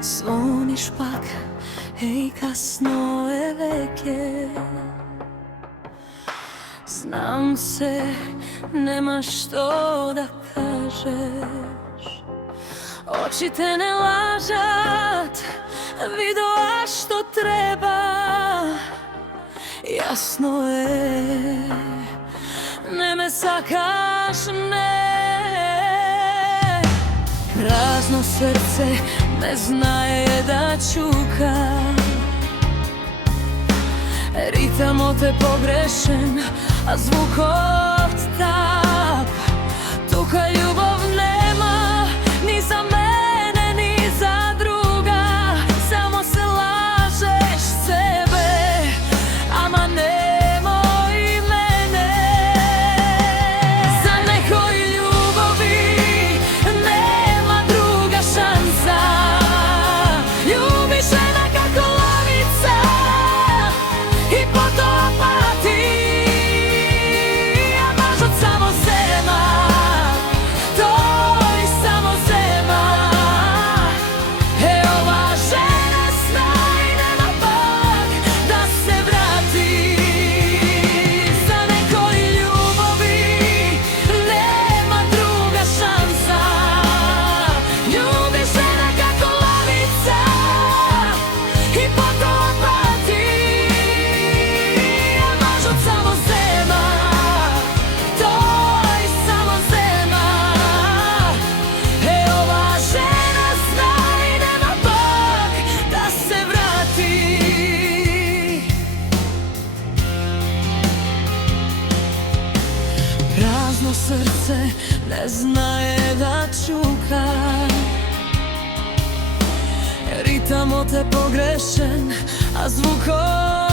Zvoniš pak, hej, kasno je veke. Znam se, nemaš što da kažeš. Oči te ne lažat, vidoa što treba. Jasno je, ne me sakaš, ne. Prazno srce ne znaje da čuka. Ritam od te pogrešen, a zvuk od tap. Tuka ljubav nema, ni za mene, ni za druga. Samo se lažeš sebe, ama nemoj mene. Za nekoj ljubavi nema druga šansa. Ljubiš žena kako lavica i potom pati. A mažot samo zema, to i samo zema. E ova žena zna i nema pak da se vrati. Za nekoj ljubavi nema druga šansa. Ljubiš žena kako lavica i potom pati. A mažot samo zema, to i samo zema. E ova žena zna i nema pak da se vrati. Prazno srce ne znaje da čuka. Ritam od te pogrešen, a zvuk od